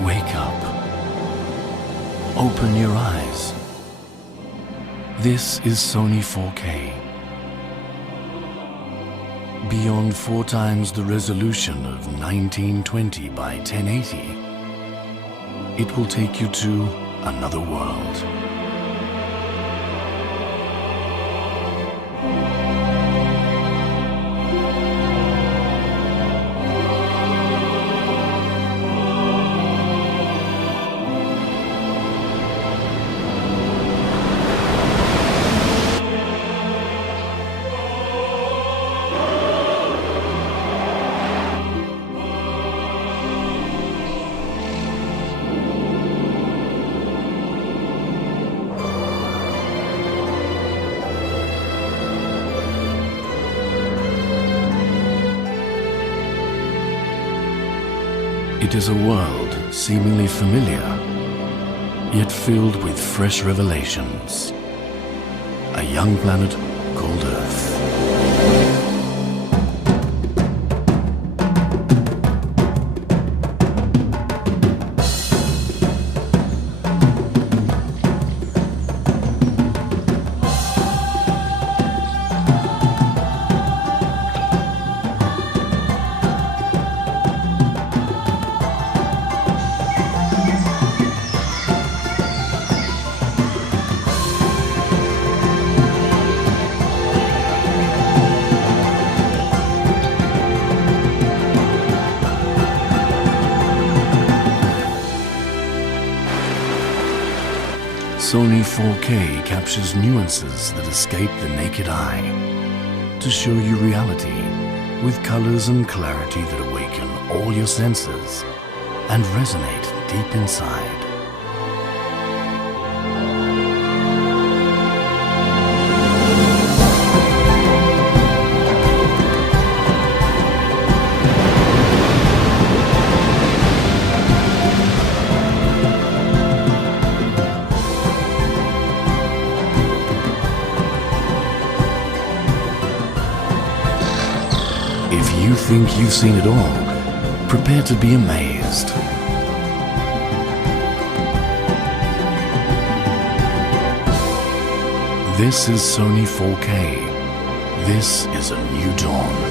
Wake up. Open your eyes. This is Sony 4K. Beyond 4 times the resolution of 1920 by 1080, it will take you to another world. It is a world seemingly familiar, yet filled with fresh revelations. A young planet called Earth. Sony 4K captures nuances that escape the naked eye to show you reality with colors and clarity that awaken all your senses and resonate deep inside. If you think you've seen it all, prepare to be amazed. This is Sony 4K. This is a new dawn.